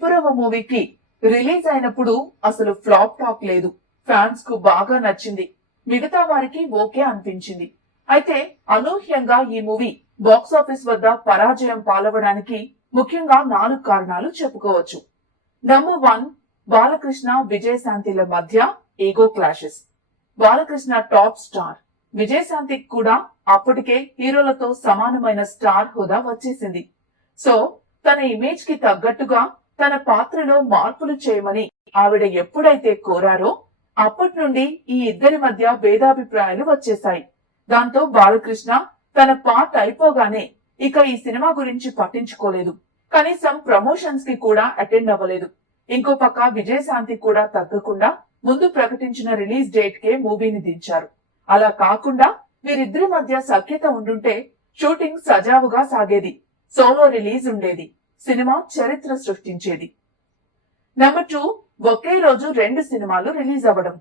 నిప్పురవ మూవీకి రిలీజ్ అయినప్పుడు అసలు ఫ్లాప్ టాక్ లేదు. ఫ్యాన్స్ కు బాగా నచ్చింది, మిగతా వారికి ఓకే అనిపించింది. అయితే అనూహ్యంగా ఈ మూవీ బాక్సాఫీస్ వద్ద పరాజయం పాలవడానికి ముఖ్యంగా 4 కారణాలు చెప్పుకోవచ్చు. నంబర్ 1, బాలకృష్ణ విజయశాంతిల మధ్య ego clashes. Balakrishna top star, విజయశాంతికి కూడా అప్పటికే హీరోలతో సమానమైన స్టార్ హోదా వచ్చేసింది. సో తన ఇమేజ్ కి తగ్గట్టుగా తన పాత్రలో మార్పులు చేయమని ఆవిడ ఎప్పుడైతే కోరారో అప్పటి నుండి ఈ ఇద్దరి మధ్య భేదాభిప్రాయాలు వచ్చేశాయి. దాంతో బాలకృష్ణ తన పార్ట్ అయిపోగానే ఇక ఈ సినిమా గురించి పట్టించుకోలేదు, కనీసం ప్రమోషన్స్ కి కూడా అటెండ్ అవ్వలేదు. ఇంకో పక్క విజయశాంతి కూడా తగ్గకుండా ముందు ప్రకటించిన రిలీజ్ డేట్ కే మూవీని దించారు. అలా కాకుండా వీరిద్దరి మధ్య సఖ్యత ఉండుంటే షూటింగ్ సజావుగా సాగేది, సోలో రిలీజ్ ఉండేది, సినిమా చరిత్ర సృష్టించేది. నంబర్ 2, ఒకే రోజు 2 సినిమాలు రిలీజ్ అవ్వడం.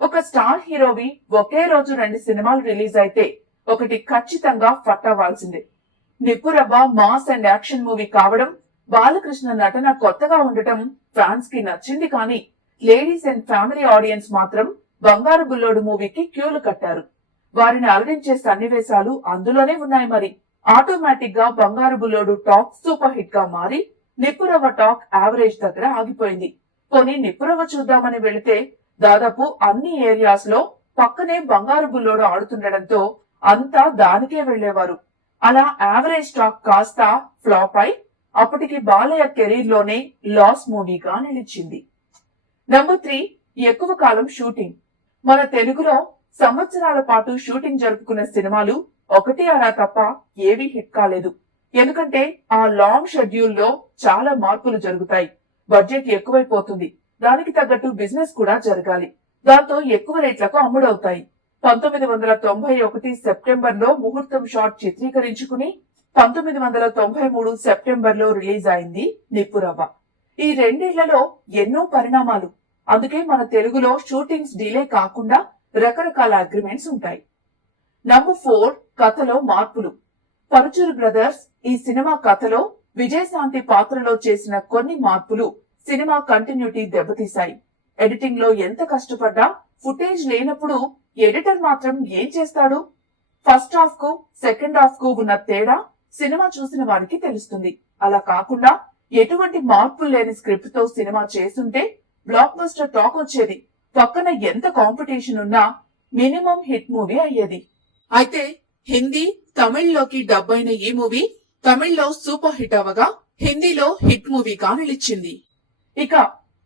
ఒక స్టార్ హీరోవి ఒకే రోజు 2 సినిమాలు రిలీజ్ అయితే ఒకటి ఖచ్చితంగా ఫట్ అవ్వాల్సిందే. నిప్పురవ్వ మాస్ అండ్ యాక్షన్ మూవీ కావడం, బాలకృష్ణ నటన కొత్తగా ఉండటం ఫ్యాన్స్ కి నచ్చింది. కానీ లేడీస్ అండ్ ఫ్యామిలీ ఆడియన్స్ మాత్రం బంగారు బుల్లోడు మూవీకి క్యూలు కట్టారు. వారిని అలరించే సన్నివేశాలు అందులోనే ఉన్నాయి. మరి ఆటోమేటిక్ గా బంగారు బుల్లోడు టాక్ సూపర్ హిట్ గా మారి నిప్పురవ్వ టాక్ యావరేజ్ దగ్గర ఆగిపోయింది. కొన్ని నిప్పురవ్వ చూద్దామని వెళితే దాదాపు అన్ని ఏరియాస్ లో పక్కనే బంగారు బుల్లోడు ఆడుతుండటంతో అంతా దానికే వెళ్లేవారు. అలా యావరేజ్ టాక్ కాస్త ఫ్లాప్ అయి అప్పటికి బాలయ్య కెరీర్ లోనే లాస్ మూవీగా నిలిచింది. నంబర్ 3, ఎక్కువ కాలం షూటింగ్. మన తెలుగులో సంవత్సరాల పాటు షూటింగ్ జరుపుకున్న సినిమాలు ఒకటి అలా తప్ప ఏవీ హిట్ కాలేదు. ఎందుకంటే ఆ లాంగ్ షెడ్యూల్ లో చాలా మార్పులు జరుగుతాయి, బడ్జెట్ ఎక్కువైపోతుంది, దానికి తగ్గట్టు బిజినెస్ కూడా జరగాలి, దాంతో ఎక్కువ రేట్లకు అమ్ముడవుతాయి. 1991 సెప్టెంబర్ లో ముహూర్తం షాట్ చిత్రీకరించుకుని 1993 సెప్టెంబర్ లో రిలీజ్ అయింది నిప్పురవ్వ. ఈ 2 ఏళ్లలో ఎన్నో పరిణామాలు. అందుకే మన తెలుగులో షూటింగ్స్ డిలే కాకుండా రకరకాల అగ్రిమెంట్స్ ఉంటాయి. నంబర్ 4, కథలో మార్పులు. పరుచూరు బ్రదర్స్ ఈ సినిమా కథలో విజయశాంతి పాత్రలో చేసిన కొన్ని మార్పులు సినిమా కంటిన్యూటీ దెబ్బతీశాయి. ఎడిటింగ్ లో ఎంత కష్టపడ్డా ఫుటేజ్ లేనప్పుడు ఎడిటర్ మాత్రం ఏం చేస్తాడు? ఫస్ట్ హాఫ్ కు సెకండ్ హాఫ్ కు ఉన్న తేడా సినిమా చూసిన వారికి తెలుస్తుంది. అలా కాకుండా ఎటువంటి మార్పులు లేని స్క్రిప్ట్ తో సినిమా చేస్తుంటే బ్లాక్ బస్టర్ టాక్ వచ్చేది. పక్కన ఎంత కాంపిటీషన్ ఉన్నా మినిమం హిట్ మూవీ అయ్యేది. అయితే హిందీ, తమిళ్లోకి డబ్ అయిన ఈ మూవీ తమిళ్లో సూపర్ హిట్ అవగా హిందీలో హిట్ మూవీగా నిలిచింది. ఇక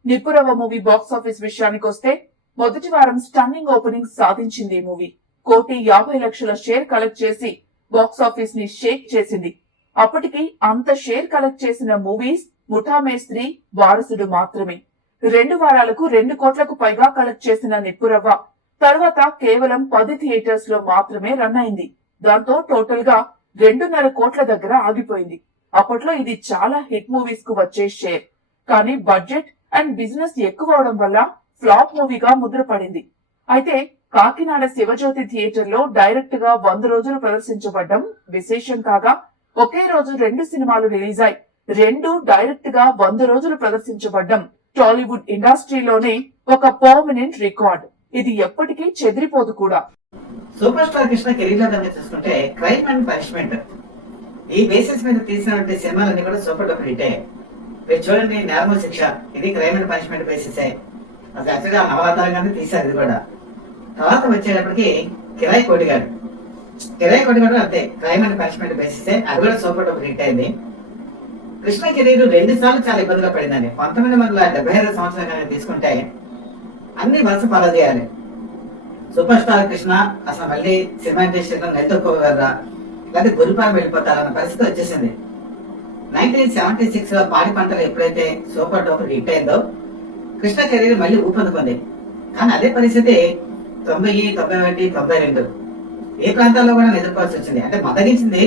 నిప్పురవ్వ మూవీ బాక్సాఫీస్ విషయానికి వస్తే మొదటి వారం స్టన్నింగ్ ఓపెనింగ్ సాధించింది. ఈ మూవీ 1,50,00,000 షేర్ కలెక్ట్ చేసి బాక్సాఫీస్ ని షేక్ చేసింది. అప్పటికి అంత షేర్ కలెక్ట్ చేసిన మూవీస్ ముఠా మేస్త్రి, వారసుడు మాత్రమే. 2 వారాలకు 2 కోట్లకు పైగా కలెక్ట్ చేసిన నిప్పురవ్వ తర్వాత కేవలం 10 థియేటర్స్ లో మాత్రమే రన్ అయింది. దాంతో టోటల్ గా 2.5 కోట్ల దగ్గర ఆగిపోయింది. అప్పట్లో ఇది చాలా హిట్ మూవీస్ కు వచ్చే షేర్. కానీ బడ్జెట్ అండ్ బిజినెస్ ఎక్కువ అవడం వల్ల ఫ్లాప్ మూవీగా ముద్రపడింది. అయితే కాకినాడ శివజ్యోతి థియేటర్ లో డైరెక్ట్ గా 100 రోజులు ప్రదర్శించబడ్డం విశేషం కాగా, ఒకే రోజు 2 సినిమాలు రిలీజ్ అయి 2 డైరెక్ట్ గా 100 రోజులు ప్రదర్శించబడ్డం టాలీవుడ్ ఇండస్ట్రీలోనే ఒక పర్మనెంట్ రికార్డ్. ఇది ఎప్పటికీ చెదిరిపోదు కూడా. సూపర్ స్టార్ కృష్ణ కెరీర్ లో కనుక చూసుకుంటే క్రైమ్ అండ్ పనిష్మెంట్ ఈ బేసిస్ మీద తీసినటువంటి సినిమాలన్నీ కూడా సూపర్ డూపర్ హిట్. మీరు చూడండి, నార్మల్ శిక్ష ఇది క్రైమ్ అండ్ పనిష్మెంట్ బేసిస్. అసలు యాక్చువల్గా నవరాత్రంగానే తీశారు ఇది కూడా. తర్వాత వచ్చేటప్పటికి కిరాయి కోటిగాడు అంతే క్రైమ్ అండ్ పనిష్మెంట్ బేసిస్, అది కూడా సూపర్ డూపర్ హిట్ అయింది. కృష్ణ కెరీర్ 2 సార్లు చాలా ఇబ్బందిగా పడిందండి. 1975 సంవత్సరం కనుక తీసుకుంటే అన్ని వరుస ఫాలో చేయాలి. సూపర్ స్టార్ కృష్ణ అసలు మళ్ళీ సినిమా ఇండస్ట్రీలో నెలకొల్పోగలరా లేకపోతే గురిపారం వెళ్ళిపోతారన్న పరిస్థితి వచ్చేసింది. 1976 లో పాడి పంటలు ఎప్పుడైతే సూపర్ డూపర్ హిట్ అయిందో కృష్ణ కెరీర్ మళ్ళీ ఊపందుకుంది. కానీ అదే పరిస్థితి 90, 91, 92 ఏ ప్రాంతాల్లో కూడా ఎదుర్కోవాల్సి వచ్చింది. అంటే మొదగించింది,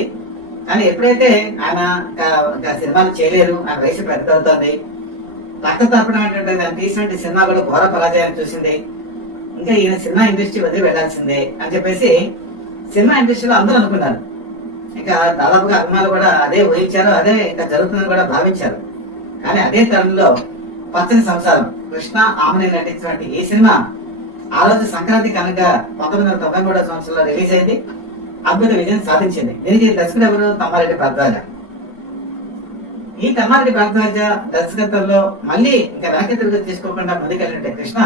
కానీ ఎప్పుడైతే ఆయన సినిమాలు చేయలేరు, ఆయన వయసు పెద్ద అవుతుంది, రక్త తర్పణం ఏంటంటే దాన్ని తీసినట్టు సినిమా కూడా ఘోర పరాజయాన్ని చూసింది. ఇంకా ఈయన సినిమా ఇండస్ట్రీ వదిలి వెళ్లాల్సిందే అని చెప్పేసి సినిమా ఇండస్ట్రీలో అందరూ అనుకున్నారు. ఇంకా దాదాపుగా అభిమానులు కూడా అదే ఊహించారు, అదే ఇంకా జరుగుతుందని కూడా భావించారు. కానీ అదే తరుణంలో పచ్చని సంసారం కృష్ణ ఆమెని నటించినటువంటి ఈ సినిమా ఆ రోజు సంక్రాంతి కనుక 1993 సంవత్సరంలో రిలీజ్ అయింది. అద్భుత విజయం సాధించింది. దీనికి దర్శకుడు ఎవరు? తమ్మారెడ్డి భరద్వాజ. ఈ తమ్మారెడ్డి భరద్వాజ దర్శకత్వంలో మళ్ళీ ఇంకా వెనక్కి తిరిగి తీసుకోకుండా ముందుకెళ్ళినట్టే కృష్ణ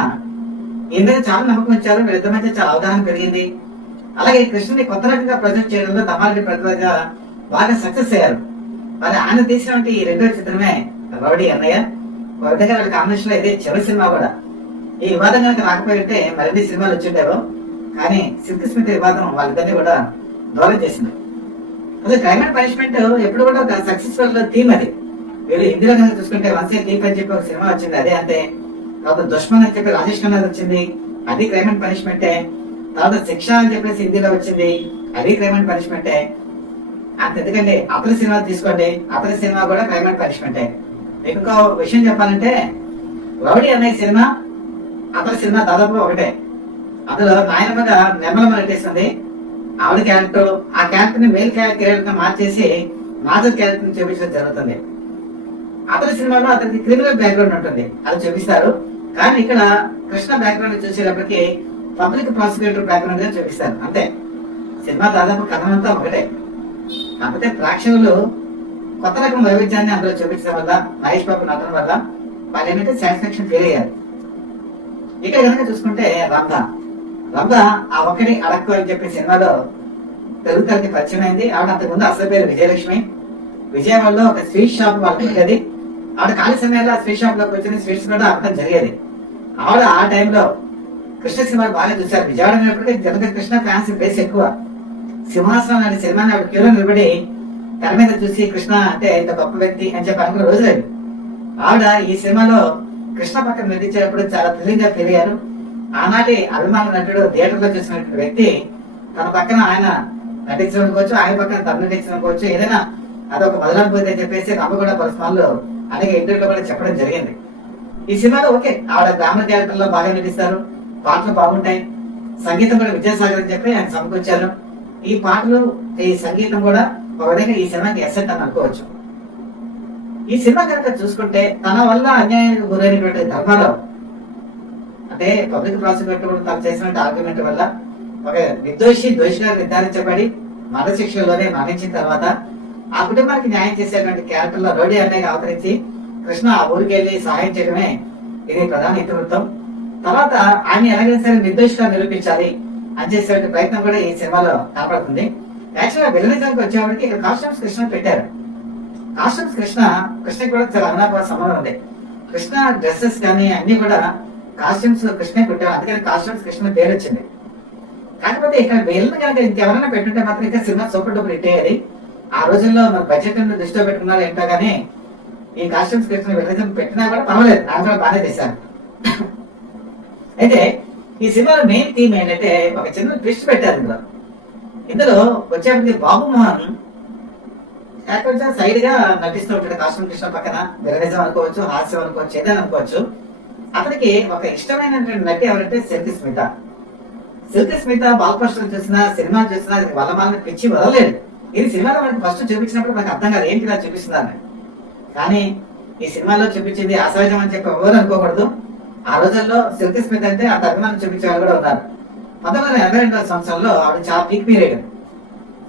ఇందులో చాలా నమ్మకం ఇచ్చారు. వీళ్ళిద్దరి మధ్య చాలా అవగాహన పెరిగింది. అలాగే కృష్ణని కొత్త రకంగా ప్రజెంట్ చేయడంలో తమ్మారెడ్డి భరద్వాజ బాగా సక్సెస్ అయ్యారు. మరి ఆయన తీసినటువంటి ఈ రెండో చిత్రమే రౌడీ అన్నయ్య. ఒక విధంగా వీళ్ళ కాంబినేషన్ లో ఇదే చివరి సినిమా కూడా. ఈ వివాదం కనుక రాకపోయింటే మరిన్ని సినిమాలు వచ్చిండేవో, కానీ సిల్క్ స్మిత్ వివాదం వాళ్ళిద్దరినీ కూడా దూరం చేసింది. అదే క్రైమ్ అండ్ పనిష్మెంట్ ఎప్పుడు కూడా ఒక సక్సెస్ఫుల్ థీమ్ అది. వీళ్ళు హిందీలో కనుక చూసుకుంటే వన్సే దీప్ అని చెప్పి ఒక సినిమా వచ్చింది, అదే అంతే. తర్వాత దుష్మన్ అని చెప్పి రాజేష్ ఖన్నా వచ్చింది, అది క్రైమ్ అండ్ పనిష్మెంటే. తర్వాత శిక్ష అని చెప్పేసి హిందీలో వచ్చింది, అది క్రైమ్ అండ్ పనిష్మెంటే. అంత ఎందుకంటే అతని సినిమా తీసుకోండి, అతని సినిమా కూడా క్రైమ్ అండ్ పనిష్మెంటే. మీకు ఇంకో విషయం చెప్పాలంటే రౌడీ అనే సినిమా అతని సినిమా దాదాపు ఒకటే. అందులో నాయనమ్మగా నిర్మలమ్మ నటిస్తుంది. ఆవిడ క్యారెక్టర్, ఆ క్యారెక్టర్ ని మేల్ క్యారెక్టర్ గా మార్చేసి మాధవ్ క్యారెక్టర్ ని చూపించడం జరుగుతుంది. అతని సినిమాలో అతనికి క్రిమినల్ బ్యాక్గ్రౌండ్ ఉంటుంది, అది చూపిస్తారు. కానీ ఇక్కడ కృష్ణ బ్యాక్గ్రౌండ్ చూసేటప్పటికి పబ్లిక్ ప్రాసిక్యూటర్ బ్యాక్గ్రౌండ్ గా చూపిస్తారు, అంతే. సినిమా దాదాపు కథనంతా ఒకటే. కాకపోతే ప్రేక్షకులు కొత్త రకం వైవిధ్యాన్ని అందులో చూపించడం వల్ల, మహేష్ బాబు నటన వల్ల వాళ్ళు ఏంటంటే సాటిస్ఫాక్షన్ ఫీల్ అయ్యారు. ఇక్కడ కనుక చూసుకుంటే రంభ ఆ ఒక్కడి అడక్కు అని చెప్పే సినిమాలో తెలుగు తల్లికి పరిచయం అయింది. ఆవిడ అంతకుముందు అసలు పేరు విజయలక్ష్మి. విజయవాడలో ఒక స్వీట్ షాప్ వాళ్ళకి ఉండేది. ఆవిడ ఖాళీ సమయాల్లో స్వీట్ షాప్ లోకి వచ్చిన స్వీట్స్ కూడా అమ్మడం జరిగేది. ఆవిడ ఆ టైంలో కృష్ణ సినిమాలు బాగా చూశారు. విజయవాడ అనేప్పటికీ జనక కృష్ణ ఫ్యాన్స్ బేస్ ఎక్కువ. సింహాసనం అనే సినిమాని ఆవిడ క్యూలో నిలబడి తెర మీద చూసి కృష్ణ అంటే ఇంత గొప్ప వ్యక్తి అని చెప్పి అనుకున్న రోజులేదు. ఆవిడ ఈ సినిమాలో కృష్ణ పక్కన నటించేటప్పుడు చాలా థ్రిల్లింగ్ గా ఫీల్ అయ్యారు. ఆనాటి అభిమాన నటుడు థియేటర్ లో చూసినటువంటి వ్యక్తి తన పక్కన ఆయన నటించడానికి, ఆయన పక్కన తను నటించడానికి ఏదైనా అదొక మొదలనుభూతి అని చెప్పేసి రంభ కూడా పలు సినిమాల్లో అనేక ఇంటర్వ్యూలో కూడా చెప్పడం జరిగింది. ఈ సినిమాలో ఓకే, ఆవిడ గ్రామర్ క్యారెక్టర్ లో బాగా నటిస్తారు, పాటలు బాగుంటాయి, సంగీతం కూడా విద్యాసాగర్ అని చెప్పి ఆయన సమకూర్చారు. ఈ పాటలు, ఈ సంగీతం కూడా ఒక విధంగా ఈ సినిమాకి ఎసెట్ అని అనుకోవచ్చు. ఈ సినిమా కనుక చూసుకుంటే తన వల్ల అన్యాయానికి గురైనటువంటి ధర్మారావు అంటే పబ్లిక్ ప్రాసిక్యూటర్ తను చేసినటువంటి ఆర్గ్యుమెంట్ వల్ల ఒక దోషిగా నిర్ధారించబడి మరణశిక్షలోనే మరణించిన తర్వాత ఆ కుటుంబానికి న్యాయం చేసేటువంటి క్యారెక్టర్ లో రౌడీ అన్నయ్య అవతరించి కృష్ణ ఆ ఊరికి వెళ్లి సహాయం చేయడమే ఇది ప్రధాన ఇతివృత్తం. తర్వాత ఆయన ఎలాగైనా సరే నిర్దోషిగా నిరూపించాలి అని చేసే ప్రయత్నం కూడా ఈ సినిమాలో కనపడుతుంది. యాక్చువల్ గా విలనిజానికి వచ్చేవాడికి ఇక్కడ కాస్ట్యూమ్స్ కృష్ణ పెట్టారు. కాస్ట్యూమ్స్ కృష్ణ కూడా చాలా అవినాభావ సంబంధం ఉంది. కృష్ణ డ్రెస్సెస్ కానీ అన్ని కూడా కాస్ట్యూమ్స్ కృష్ణ పెట్టారు, అందుకని కాస్ట్యూమ్స్ కృష్ణ పేరు వచ్చింది. కాకపోతే ఇక్కడ విలన్ కనుక ఇంకెవరైనా పెట్టుంటే మాత్రం ఇంకా సినిమా సూపర్ డూపర్ హిట్ అయ్యేది. ఆ రోజుల్లో మన బడ్జెట్ దృష్టిలో పెట్టుకున్నారు ఏంటో కానీ ఈ కాస్ట్యూమ్స్ కృష్ణ విలనిజం పెట్టినా కూడా పర్వాలేదు, నాకు కూడా బాగానే చేశారు. అయితే ఈ సినిమాలో మెయిన్ థీమ్ ఏంటంటే ఒక చిన్న ట్విస్ట్ పెట్టారు. ఇందులో వచ్చేప్పటికి బాబు మోహన్ కొంచెం సైడ్ గా నటిస్తూ ఉంటాడు కాస్ట్యూమ్ కృష్ణ పక్కన. విలనిజం అనుకోవచ్చు, హాస్యం అనుకోవచ్చు, ఏదైనా అనుకోవచ్చు. అతనికి ఒక ఇష్టమైనటువంటి నటి ఎవరంటే సిల్క్ స్మిత బాలకృష్ణ చూసినా, సినిమా చూసినా వాళ్ళ పిచ్చి వదలలేదు. ఇది సినిమాలో మనకి ఫస్ట్ చూపించినప్పుడు మనకు అర్థం కాదు ఏంటి ఇలా చూపిస్తున్నారని. కానీ ఈ సినిమాలో చూపించింది అసహజం అని చెప్పి ఎవరు అనుకోకూడదు. ఆ రోజుల్లో సిల్క్ స్మిత అంటే అంత అభిమానం చూపించే వాళ్ళు కూడా ఉన్నారు. 1982 సంవత్సరంలో ఆవిడ చాలా పీక్ పీరియడ్.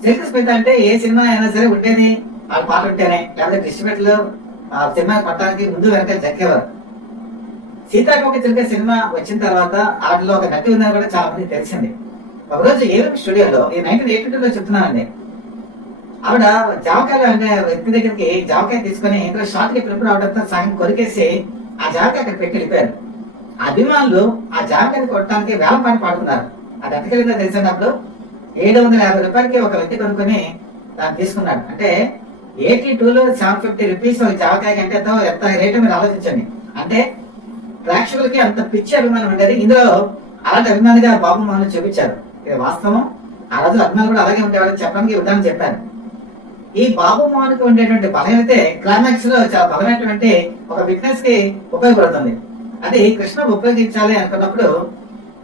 సిల్క్ స్మిత అంటే ఏ సినిమా అయినా సరే ఉండేది వాళ్ళ పాట ఉంటేనే, లేకపోతే డిస్ట్రిబ్యూటర్లు ఆ సినిమా పట్టడానికి ముందు వెనక జక్కేవారు. సీతాకోక చిలుక సినిమా వచ్చిన తర్వాత వాటిలో ఒక నటి ఉందని కూడా చాలా మంది తెలిసింది. ఒకరోజు ఏవిఎం స్టూడియోలో ఈ 1982లో చెప్తున్నానండి, ఆవిడ జామకాయలు అనే వ్యక్తి దగ్గరికి జామకాయ తీసుకుని ఇందులో షార్ట్ కి ప్రిపేర్ అవడంతో సగం కొరికేసి ఆ జామకాయ అక్కడ పెట్టి వెళ్ళిపోయారు. అభిమానులు ఆ జామకాయని కొట్టడానికి వేలం పాట పాడుతున్నారు. అది ఎంతకెళ్ళిందో తెలిసినప్పుడు 750 రూపాయలకి ఒక వ్యక్తి కొనుక్కొని దాన్ని తీసుకున్నాడు. అంటే 82లో 750 రూపీస్ ఒక జామకాయ కంటే ఎంత రేటు మీరు ఆలోచించండి. అంటే ప్రేక్షకులకి అంత పిచ్చి అభిమానం ఉండేది. ఇందులో అలాంటి అభిమానిగా బాబు మోహన్ చూపించారు. ఇది వాస్తవం. ఆ రోజు అభిమానులు కూడా అలాగే ఉండేవాళ్ళని చెప్పడానికి ఉదాహరణ చెప్పారు. ఈ బాబు మోహన్ కి ఉండేటువంటి బలమైతే క్లైమాక్స్ లో చాలా బలమైనటువంటి ఒక విట్నెస్ కి ఉపయోగపడుతుంది. అది కృష్ణ ఉపయోగించాలి అనుకున్నప్పుడు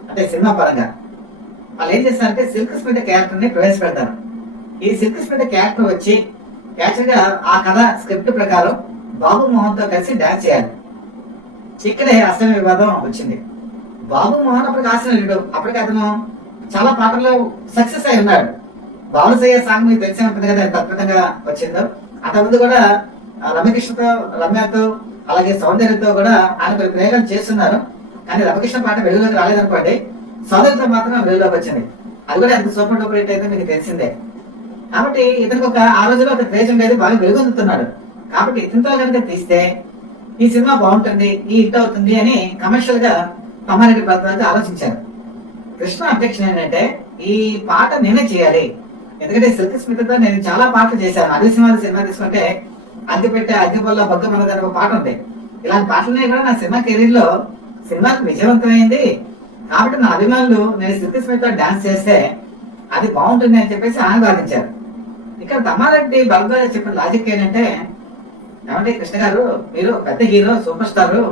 అంటే సినిమా పరంగా వాళ్ళు ఏం చేస్తారంటే సిల్క్ స్మిత క్యారెక్టర్ ని ప్రవేశపెడతారు. ఈ సిల్క్ స్మిత క్యారెక్టర్ వచ్చి యాక్చువల్ గా ఆ కథ స్క్రిప్ట్ ప్రకారం బాబు మోహన్ తో కలిసి డాన్స్ చేయాలి. ఇక్కడే అసలు వివాదం వచ్చింది. బాబు మోహన్ అప్పటికి ఆశనుడు, అప్పటికి అతను చాలా పాటల్లో సక్సెస్ అయి ఉన్నాడు. బాలుసయ్య సాంగ్ మీకు తెలిసే ఉంటుంది కదా, ఎంత అద్భుతంగా వచ్చిందో. అంతకుముందు కూడా రమ్యకృష్ణతో, రమ్యతో, అలాగే సౌందర్యతో కూడా ఆయన కొన్ని ప్రయోగాలు చేస్తున్నారు. కానీ రమకృష్ణ పాట వెలుగులోకి రాలేదనుకోండి, సౌందర్యతో మాత్రం వెలుగులోకి వచ్చింది. అది కూడా ఎంత సూపర్ డూపర్ హిట్ అయితే మీకు తెలిసిందే. కాబట్టి ఇతనికి ఆ రోజులో ఒక క్రేజ్ ఉండేది, బాగా వెలుగొందుతున్నాడు. కాబట్టి ఇతనితో కనుక తీస్తే ఈ సినిమా బాగుంటుంది, ఈ హిట్ అవుతుంది అని కమర్షియల్ గా తమ్మారెడ్డి భరద్వాజ్ ఆలోచించారు. కృష్ణ అబ్జెక్షన్ ఏంటంటే, ఈ పాట నేనే చేయాలి, ఎందుకంటే సిల్క్ స్మితతో నేను చాలా పాటలు చేశాను. అదే సినిమా తీసుకుంటే అగ్గిపెట్టే, అగ్గిపొల్ల, బగ్గమన్నది ఒక పాట ఉంది. ఇలాంటి పాటలనే కూడా నా సినిమా కెరీర్ లో సినిమాకి విజయవంతమైంది. కాబట్టి నా అభిమానులు నేను సిల్క్ స్మితతో డాన్స్ చేస్తే అది బాగుంటుంది అని చెప్పేసి ఆయన వాదించారు. ఇక్కడ తమ్మారెడ్డి భరద్వాజ్ చెప్పిన లాజిక్ ఏంటంటే, ఏమంటే కృష్ణ గారు, మీరు పెద్ద హీరో, సూపర్ స్టార్,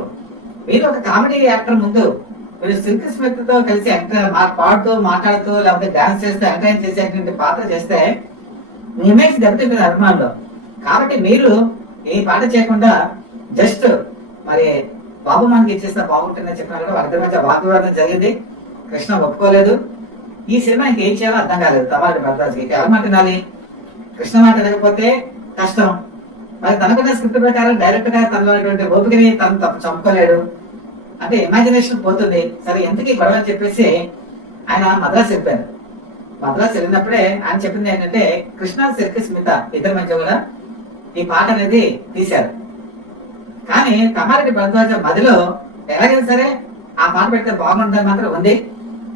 మీరు ఒక కామెడీ యాక్టర్ ముందు మీరు సిల్క్ స్మిత్ తో కలిసి పాడుతూ, మాట్లాడుతూ, లేకపోతే డాన్స్ చేస్తూ ఎంటర్టైన్ చేసేటువంటి పాత్ర చేస్తే మీ ఇమేజ్ దెబ్బతింటుంది అభిమానులు. కాబట్టి మీరు ఈ పాట చేయకుండా జస్ట్ మరి బాబు మనకి ఇచ్చేస్తే బాగుంటుందని చెప్పినా కూడా వారి మధ్య వాగ్వివాదం జరిగింది. కృష్ణ ఒప్పుకోలేదు. ఈ సినిమా ఇంకేం చేయాలో అర్థం కాలేదు తమ్మారెడ్డి భరద్వాజ్కి. ఎవరి మాట వినాలి? కృష్ణ మాట లేకపోతే కష్టం. మరి తనకున్న స్క్రిప్ట్ ప్రకారం డైరెక్ట్ గా తనటువంటి ఓపికని తను చంపుకోలేడు, అంటే ఇమాజినేషన్ పోతుంది. సరే ఎందుకు గొడవ అని చెప్పేసి ఆయన మద్రాసు వెళ్ళిపోయారు. మద్రాసు వెళ్ళినప్పుడే ఆయన చెప్పింది ఏంటంటే, కృష్ణ సిల్క్ స్మిత ఇద్దరి మధ్య కూడా ఈ పాట అనేది తీశారు. కానీ తమ్మారెడ్డి భరద్వాజ్ మధ్యలో ఎలాగైనా సరే ఆ పాట పెడితే బాగుంటుందని మాత్రం ఉంది.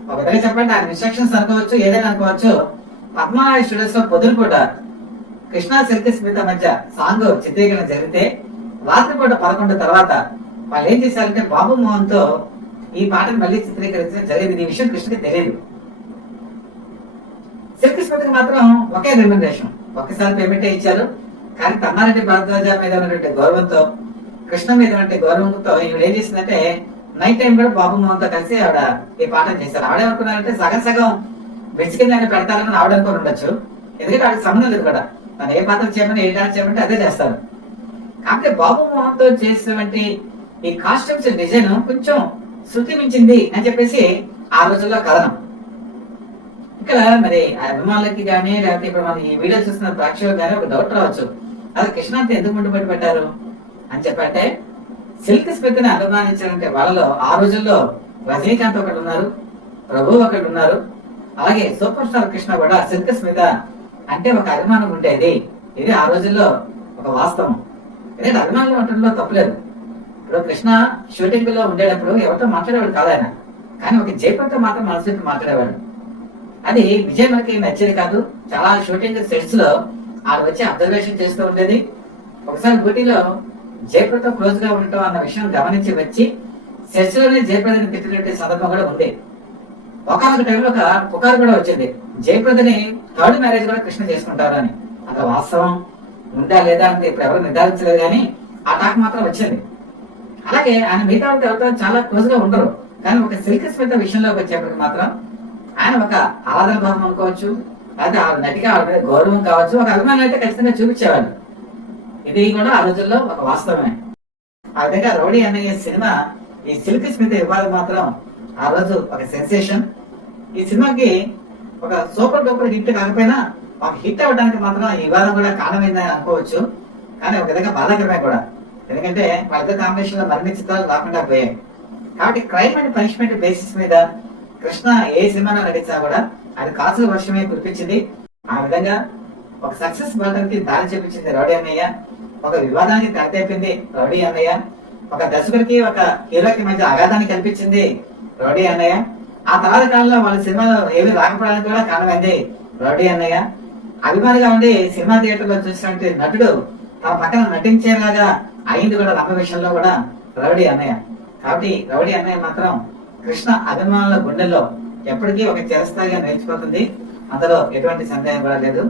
ఒక విధంగా చెప్పండి, ఆయన ఇన్స్ట్రక్షన్స్ అనుకోవచ్చు, ఏదైనా అనుకోవచ్చు. పద్మా స్టూడియోస్ లో పొద్దునపూట కృష్ణ సిల్క్ స్మిత మధ్య సాంగ్ చిత్రీకరణ జరిగితే రాత్రిపూట 11 తర్వాత వాళ్ళు ఏం చేశారంటే బాబు మోహన్ తో ఈ పాటను మళ్ళీ చిత్రీకరించడం జరిగింది. ఈ విషయం కృష్ణకి తెలియదు. సిల్క్ స్మితకి మాత్రం ఒకే రెమ్యునరేషన్, ఒక్కసారి పేమెంటే ఇచ్చారు. కానీ తమ్మారెడ్డి భరద్వాజ మీద ఉన్నటువంటి గౌరవంతో, కృష్ణ మీద ఉన్నటువంటి గౌరవంతో ఈవిడ ఏం చేసిందంటే నైట్ టైం కూడా బాబు మోహన్ తో కలిసి ఆవిడ ఈ పాటను చేశారు. ఆవిడేమనుకున్నారంటే సగం సగం వెజ్ కింద పెడతారని ఆవిడ అనుకుని ఉండొచ్చు. ఎందుకంటే ఆవిడకి సంబంధం లేదు కూడా, తను ఏ పాత్ర చేయమని, ఏ డాన్స్ చేయమంటే అదే చేస్తారు. కాకపోతే బాబు మోహన్ తో చేసినటువంటి ఈ కాస్ట్యూమ్స్ డిజైన్ కొంచెం శృతి మించింది అని చెప్పేసి ఆ రోజుల్లో కథనం. ఇక్కడ మరి అభిమానులకి కానీ, లేకపోతే ఇప్పుడు మన ఈ వీడియో చూస్తున్న ప్రేక్షకులకు కానీ ఒక డౌట్ రావచ్చు, అది కృష్ణాంత్ ఎందుకు ముందుపట్టి పెట్టారు అని చెప్పంటే, సిల్క్ స్మిత్ ని అభిమానించాలంటే వాళ్ళలో ఆ రోజుల్లో రజనీకాంత్ ఒకటి ఉన్నారు, ప్రభు ఒకటి ఉన్నారు, అలాగే సూపర్ స్టార్ కృష్ణ కూడా సిల్క్ స్మిత అంటే ఒక అభిమానం ఉండేది. ఇది ఆ రోజుల్లో ఒక వాస్తవం. ఎందుకంటే అభిమానులు ఉండటంలో తప్పులేదు. ఇప్పుడు కృష్ణ షూటింగ్ లో ఉండేటప్పుడు ఎవరితో మాట్లాడేవాడు కాదు ఆయన, కానీ ఒక జయపడితో మాత్రం మనసు మాట్లాడేవాడు. అది విజయ్ నచ్చేది కాదు. చాలా షూటింగ్ సెట్స్ లో ఆడ వచ్చి అబ్జర్వేషన్ చేస్తూ ఉండేది. ఒకసారి ఊటీలో జయప్రదతో క్లోజ్ గా ఉండటం అన్న విషయం గమనించి వచ్చి సెట్స్ లోనే జయప్రదని తిట్టినట్టు సందర్భం కూడా ఉంది. ఒకనొక టైంలో ఒక పుకారు కూడా వచ్చింది, జయప్రదని థర్డ్ మ్యారేజ్ కూడా కృష్ణ చేసుకుంటారు అని. అంత వాస్తవం ఉందా లేదా అంటే ఇప్పుడు ఎవరు నిర్ధారించలేదు, కానీ ఆ టాక్ మాత్రం వచ్చింది. అలాగే ఆయన మిగతా ఎవరితో చాలా క్లోజ్ గా ఉండరు, కానీ ఒక సిల్క్ స్మిత విషయంలోకి వచ్చేప్పటికి మాత్రం ఆయన ఒక ఆరాధన భావం అనుకోవచ్చు, అయితే ఆ నటిగా ఆవిడ మీద గౌరవం కావచ్చు, ఒక అభిమానం అయితే ఖచ్చితంగా చూపించేవాళ్ళు. ఇది కూడా ఆ రోజుల్లో ఒక వాస్తవమే. ఆ విధంగా రౌడీ అనే సినిమా, ఈ సిల్క్ స్మిత వివాదం మాత్రం ఆ రోజు ఒక సెన్సేషన్. ఈ సినిమాకి ఒక సూపర్ డూపర్ హిట్ కాకపోయినా ఒక హిట్ అవ్వడానికి మాత్రం ఈ వివాదం కూడా కారణమైందని అనుకోవచ్చు. కానీ ఒక విధంగా బాధాకరమే కూడా, ఎందుకంటే వాళ్ళిద్దరు కాంబినేషన్ లో మరిన్ని చిత్రాలు రాకుండా పోయాయి. కాబట్టి క్రైమ్ అండ్ పనిష్మెంట్ బేసిస్ మీద కృష్ణ ఏ సినిమాలో నటించినా కూడా అది కాసుల వర్షమే కురిపించింది. ఆ విధంగా ఒక సక్సెస్ బలటానికి దారి చూపించింది రౌడీ అన్నయ్య, ఒక వివాదానికి తెరతేపింది రౌడీ అన్నయ్య, ఒక దర్శకుడికి ఒక హీరోకి మధ్య అగాధాన్ని కల్పించింది రౌడీ అన్నయ్య. ఆ తర్వాత కాలంలో వాళ్ళ సినిమాలో ఏమి రాకపోవడానికి కూడా కారణమైంది రౌడీ అన్నయ్య. అభిమానిగా ఉండి సినిమా థియేటర్ లో చూసినట్టు నటుడు తన పక్కన నటించేలాగా అయింది కూడా రమ్మ విషయంలో కూడా రౌడీ అన్నయ్య. కాబట్టి రౌడీ అన్నయ్య మాత్రం కృష్ణ అభిమానుల గుండెల్లో ఎప్పటికీ ఒక చిరస్థాయిగా నిలిచిపోతుంది. అందులో ఎటువంటి సందేహం కూడా లేదు.